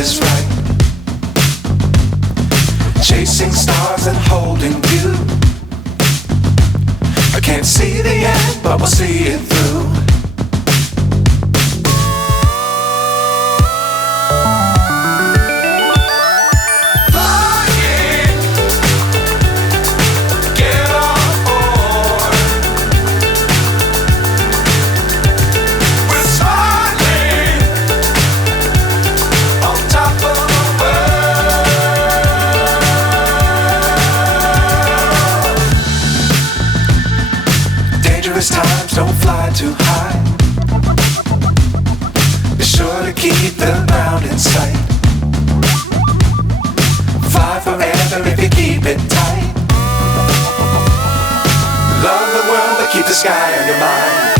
is right. Chasing stars and holding you. I can't see the end, but we'll see it through. Times don't fly too high. Be sure to keep the ground in sight. Fly forever if you keep it tight. Love the world but keep the sky on your mind.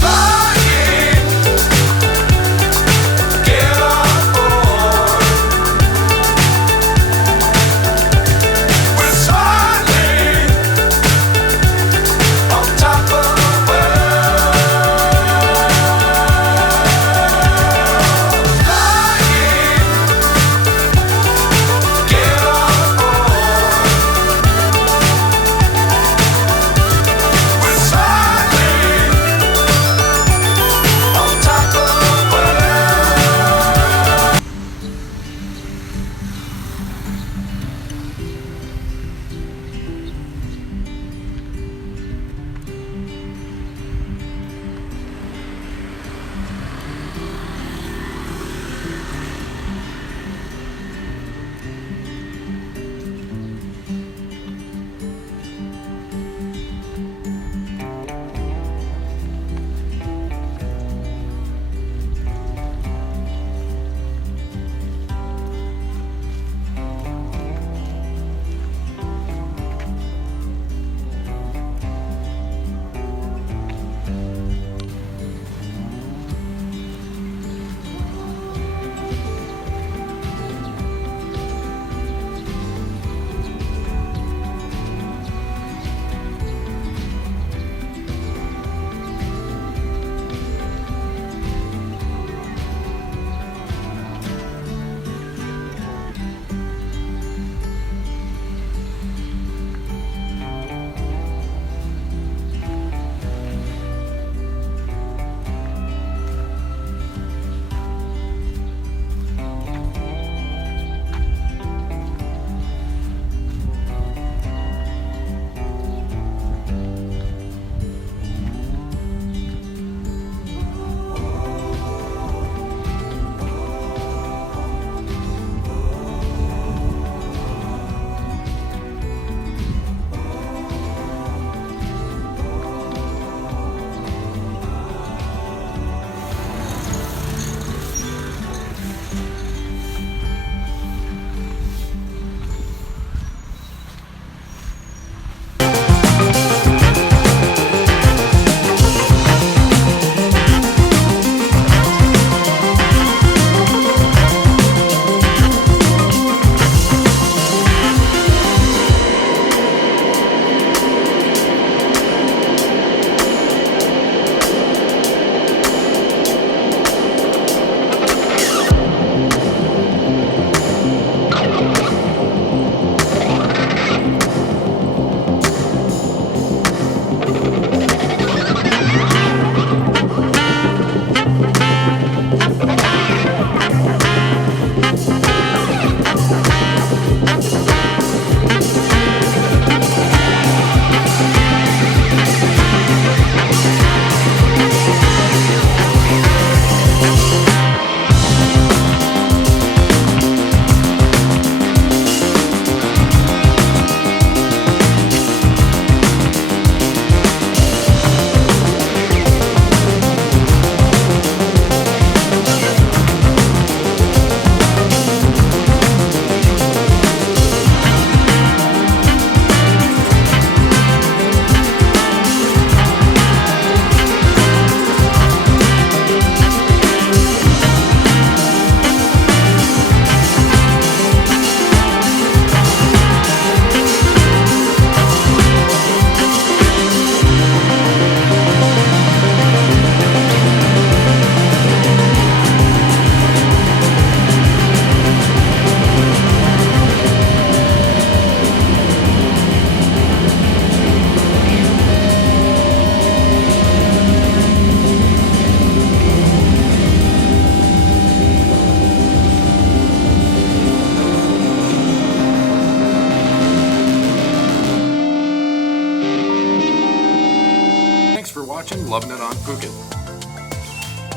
watching Lovin' It on Phuket.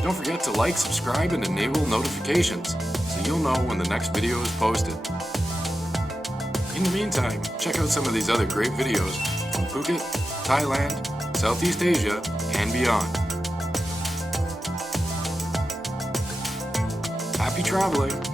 Don't forget to like, subscribe, and enable notifications so you'll know when the next video is posted. In the meantime, check out some of these other great videos from Phuket, Thailand, Southeast Asia, and beyond. Happy traveling!